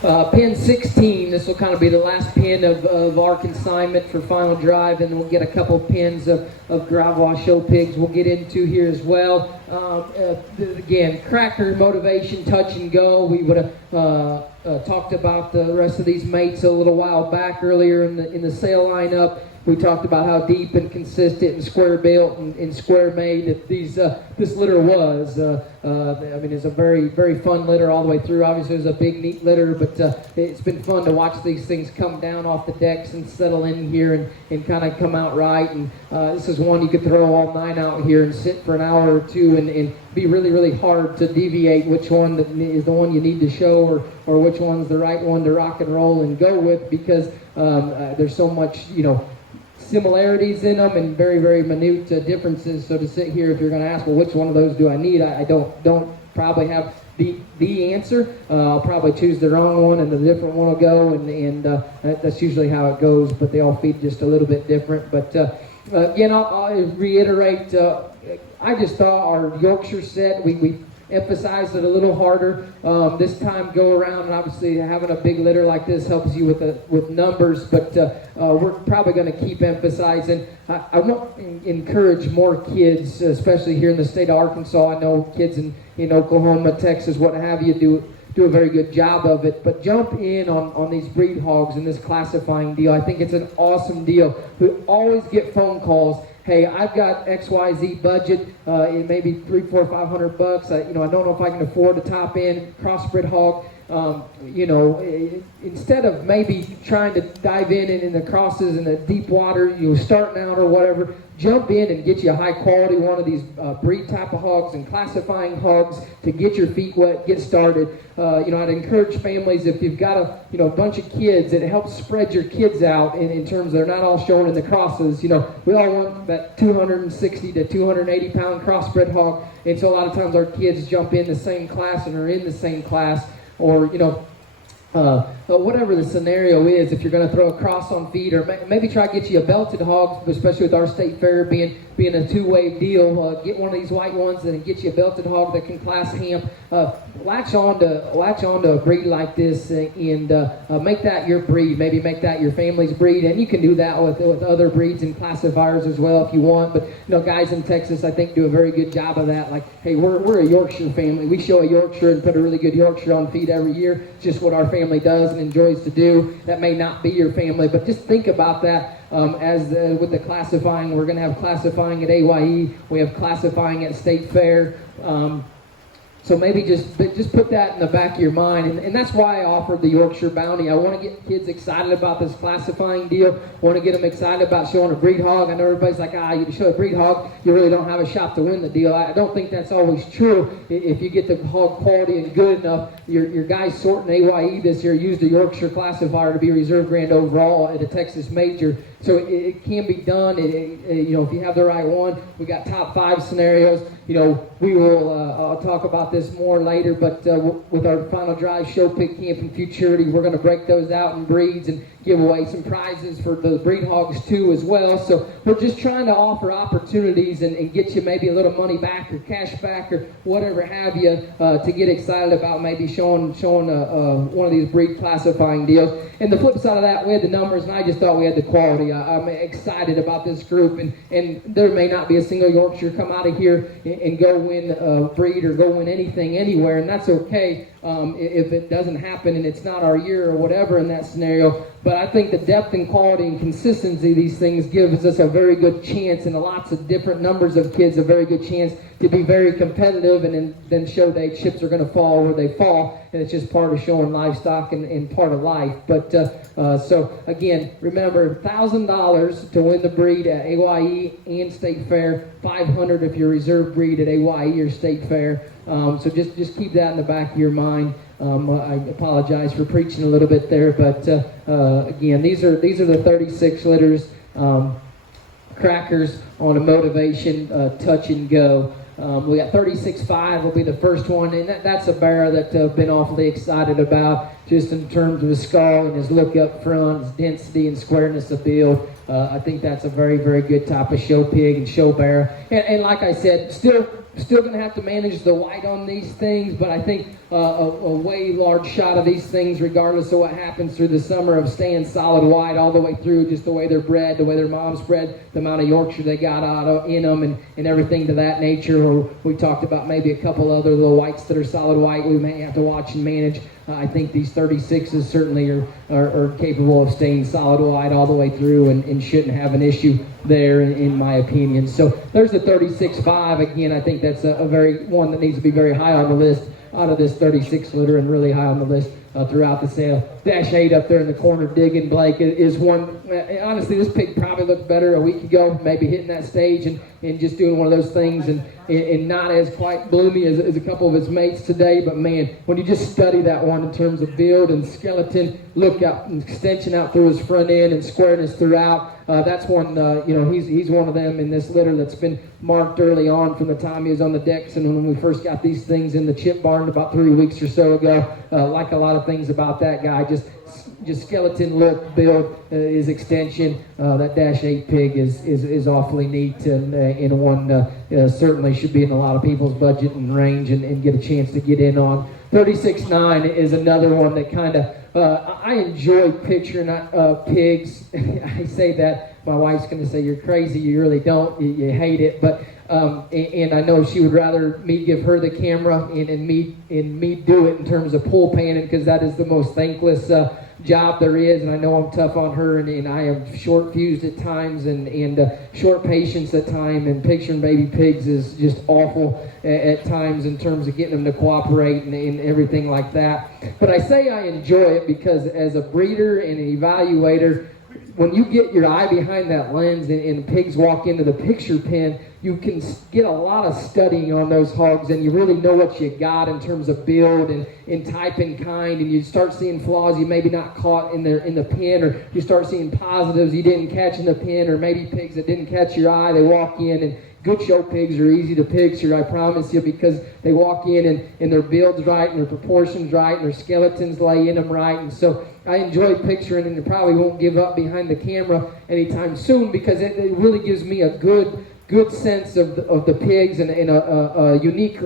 Pin 16, this will kind of be the last pin of our consignment for Final Drive, and then we'll get a couple pins of Gravois show pigs we'll get into here as well. Again, Cracker, Motivation, Touch and Go. We would have talked about the rest of these mates a little while back earlier in the sale lineup. We talked about how deep and consistent and square built and square made that this litter was. I mean, it's a very, very fun litter all the way through. Obviously, it was a big, neat litter, but it's been fun to watch these things come down off the decks and settle in here and kind of come out right. And this is one you could throw all 9 out here and sit for an hour or two and be really, really hard to deviate which one is the one you need to show or which one's the right one to rock and roll and go with, because there's so much, similarities in them and very, very minute differences. So to sit here, if you're going to ask, well, which one of those do I need? I don't probably have the answer. I'll probably choose the wrong one and the different one will go, and that's usually how it goes, but they all feed just a little bit different. But again, I'll reiterate, I just thought our Yorkshire set, we emphasized it a little harder this time go around, and obviously having a big litter like this helps you with numbers, but we're probably going to keep emphasizing. I want to encourage more kids, especially here in the state of Arkansas. I know kids in Oklahoma, Texas, what have you, do a very good job of it, but jump in on these breed hogs and this classifying deal. I think it's an awesome deal. We always get phone calls. Hey, I've got XYZ budget, it may be $300, $400, $500. I don't know if I can afford a top end crossbred hog. Instead of maybe trying to dive in the crosses in the deep water, starting out or whatever, jump in and get you a high quality one of these breed type of hogs and classifying hogs to get your feet wet, get started. I'd encourage families, if you've got a bunch of kids, it helps spread your kids out in terms they're not all shown in the crosses. We all want that 260 to 280 pound crossbred hog, and so a lot of times our kids jump in the same class and are in the same class, or whatever the scenario is. If you're going to throw a cross on feed, or maybe try to get you a belted hog, especially with our state fair being a two-way deal, get one of these white ones and get you a belted hog that can class ham. Latch on to a breed like this and make that your breed. Maybe make that your family's breed, and you can do that with other breeds and classifiers as well if you want. But guys in Texas, I think, do a very good job of that. Like, hey, we're a Yorkshire family. We show a Yorkshire and put a really good Yorkshire on feed every year. It's just what our family does and enjoys to do. That may not be your family, but just think about that. With the classifying, we're going to have classifying at AYE. We have classifying at State Fair. So maybe just put that in the back of your mind. And that's why I offered the Yorkshire Bounty. I want to get kids excited about this classifying deal. I want to get them excited about showing a breed hog. I know everybody's like, you show a breed hog, you really don't have a shot to win the deal. I don't think that's always true. If you get the hog quality and good enough, your guys sorting AYE this year used a Yorkshire classifier to be reserve grand overall at a Texas major. So it can be done. If you have the right one. We got top 5 scenarios. We will. I'll talk about this more later. But with our Final Drive show pig camp and futurity, we're going to break those out in breeds and give away some prizes for the breed hogs too as well. So we're just trying to offer opportunities and get you maybe a little money back or cash back or whatever have you to get excited about maybe showing one of these breed classifying deals. And the flip side of that, we had the numbers, and I just thought we had the quality. I'm excited about this group, and there may not be a single Yorkshire come out of here and go win a breed or go win anything anywhere, and that's okay if it doesn't happen and it's not our year or whatever in that scenario. But I think the depth and quality and consistency of these things gives us a very good chance, and lots of different numbers of kids a very good chance to be very competitive and then show that chips are going to fall where they fall, and it's just part of showing livestock and part of life. But so again, remember, $1,000 to win the breed at AYE and State Fair, $500 if you're reserve breed at AYE or State Fair. So just keep that in the back of your mind. I apologize for preaching a little bit there, but again, these are the 36 litters. Crackers on a Motivation Touch and Go. We got 36.5 will be the first one, and that's a bear that I've been awfully excited about, just in terms of his skull and his look up front, his density and squareness of build. I think that's a very, very good type of show pig and show bear. And like I said, still going to have to manage the white on these things, but I think a way large shot of these things, regardless of what happens through the summer, of staying solid white all the way through, just the way they're bred, the way their mom's bred, the amount of Yorkshire they got in them, and everything to that nature. Or we talked about maybe a couple other little whites that are solid white we may have to watch and manage. I think these 36s certainly are capable of staying solid white all the way through and shouldn't have an issue there, in my opinion. So there's the 36.5. Again, I think that's a very one that needs to be very high on the list out of this 36 litter, and really high on the list throughout the sale. Dash 8 up there in the corner, Digging Blake, is one. Honestly, this pig probably looked better a week ago, maybe hitting that stage and just doing one of those things, and not as quite bloomy as a couple of his mates today. But man, when you just study that one in terms of build and skeleton, look out and extension out through his front end and squareness throughout, that's one. He's one of them in this litter that's been marked early on from the time he was on the decks, and when we first got these things in the chip barn about 3 weeks or so ago. Like a lot of things about that guy, just skeleton look, build, his extension. That Dash 8 pig is awfully neat, and in one certainly should be in a lot of people's budget and range, and get a chance to get in on. 36.9 is another one that kind of I enjoy picturing pigs. I say that, my wife's going to say you're crazy. You really don't. You hate it, but and I know she would rather me give her the camera and me do it in terms of pool panning, because that is the most thankless job there is, and I know I'm tough on her, and I am short fused at times, and short patience at times, and picturing baby pigs is just awful at times in terms of getting them to cooperate and everything like that. But I say I enjoy it because as a breeder and an evaluator, when you get your eye behind that lens and pigs walk into the picture pen, you can get a lot of studying on those hogs, and you really know what you got in terms of build and in type and kind, and you start seeing flaws you maybe not caught in the pen, or you start seeing positives you didn't catch in the pen, or maybe pigs that didn't catch your eye, they walk in, and good show pigs are easy to picture, I promise you, because they walk in and their build's right, and their proportions right, and their skeletons lay in them right. And so I enjoy picturing, and you probably won't give up behind the camera anytime soon, because it really gives me a good sense of the pigs, and a unique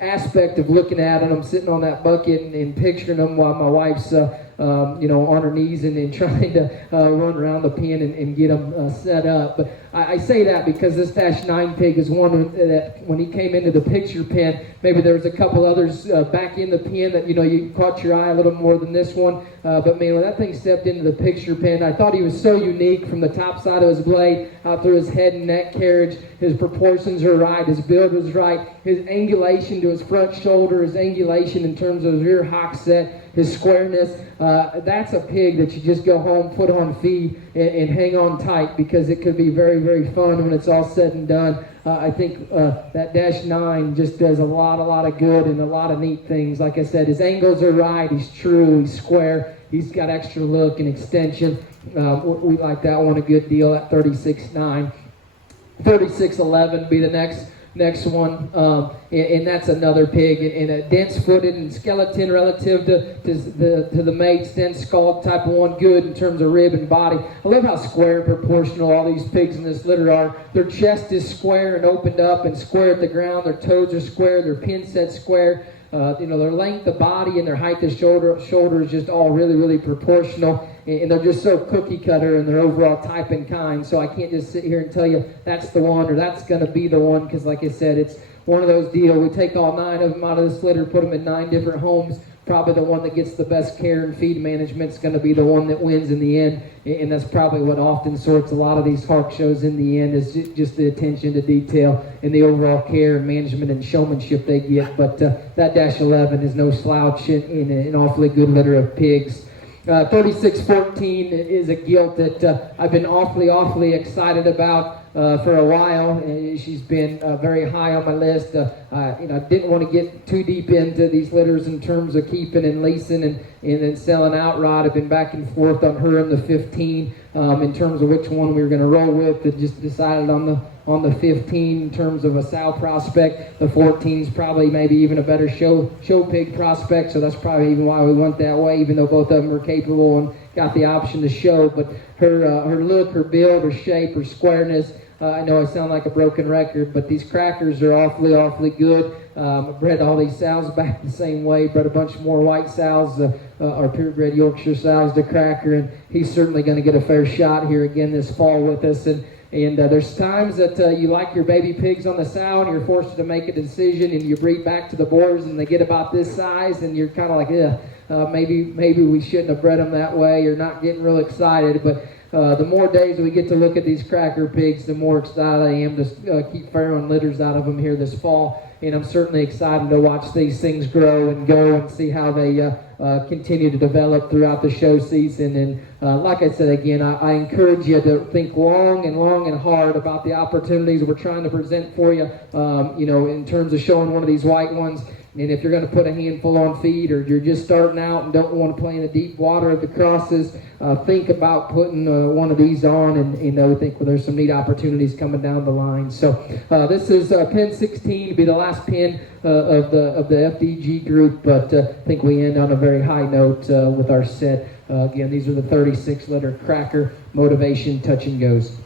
aspect of looking at them, sitting on that bucket and picturing them while my wife's on her knees and trying to run around the pen and get them set up. But I say that because this Dash 9 pig is one that when he came into the picture pen, maybe there was a couple others back in the pen that you caught your eye a little more than this one. But man, when that thing stepped into the picture pen, I thought he was so unique, from the top side of his blade out through his head and neck carriage. His proportions are right, his build was right, his angulation to his front shoulder, his angulation in terms of his rear hock set, his squareness. That's a pig that you just go home, put on feed, and hang on tight, because it could be very, very fun when it's all said and done. I think that Dash 9 just does a lot of good and a lot of neat things. Like I said, his angles are right, he's true, he's square, he's got extra look and extension. We like that one a good deal at 36.9. 36.11 be the next one, and that's another pig, and a dense-footed and skeleton relative to the mates, dense skull type of one, good in terms of rib and body. I love how square and proportional all these pigs in this litter are. Their chest is square and opened up and square at the ground. Their toes are square. Their pin set's square. Their length of body and their height to shoulder is just all really, really proportional, and they're just so cookie cutter in their overall type and kind. So I can't just sit here and tell you that's the one or that's going to be the one, because like I said, it's one of those deals. We take all 9 of them out of this litter, put them in 9 different homes. Probably the one that gets the best care and feed management is going to be the one that wins in the end, and that's probably what often sorts a lot of these hawk shows in the end, is just the attention to detail and the overall care and management and showmanship they get. But that Dash 11 is no slouch in an awfully good litter of pigs. 3614 is a gilt that I've been awfully excited about for a while. She's been very high on my list. I didn't want to get too deep into these litters in terms of keeping and leasing and then selling outright. I've been back and forth on her and the 15 in terms of which one we were going to roll with, and just decided on the 15 in terms of a sow prospect. The 14 is probably maybe even a better show pig prospect, so that's probably even why we went that way, even though both of them were capable and got the option to show. But her look, her build, her shape, her squareness, I know I sound like a broken record, but these crackers are awfully, awfully good. I bred all these sows back the same way, bred a bunch more white sows, our purebred Yorkshire sows to Cracker, and he's certainly going to get a fair shot here again this fall with us. And there's times that you like your baby pigs on the sow and you're forced to make a decision, and you breed back to the boars and they get about this size, and you're kind of like, maybe we shouldn't have bred them that way. You're not getting real excited, but the more days we get to look at these Cracker pigs, the more excited I am to keep farrowing litters out of them here this fall. And I'm certainly excited to watch these things grow and go and see how they continue to develop throughout the show season. And like I said again, I encourage you to think long and hard about the opportunities we're trying to present for you, in terms of showing one of these white ones. And if you're going to put a handful on feed, or you're just starting out and don't want to play in the deep water of the crosses, think about putting one of these on, and I think there's some neat opportunities coming down the line. So this is pen 16 to be the last pen of the FDG group, but I think we end on a very high note with our set. Again, these are the 36 letter Cracker Motivation Touch and Goes.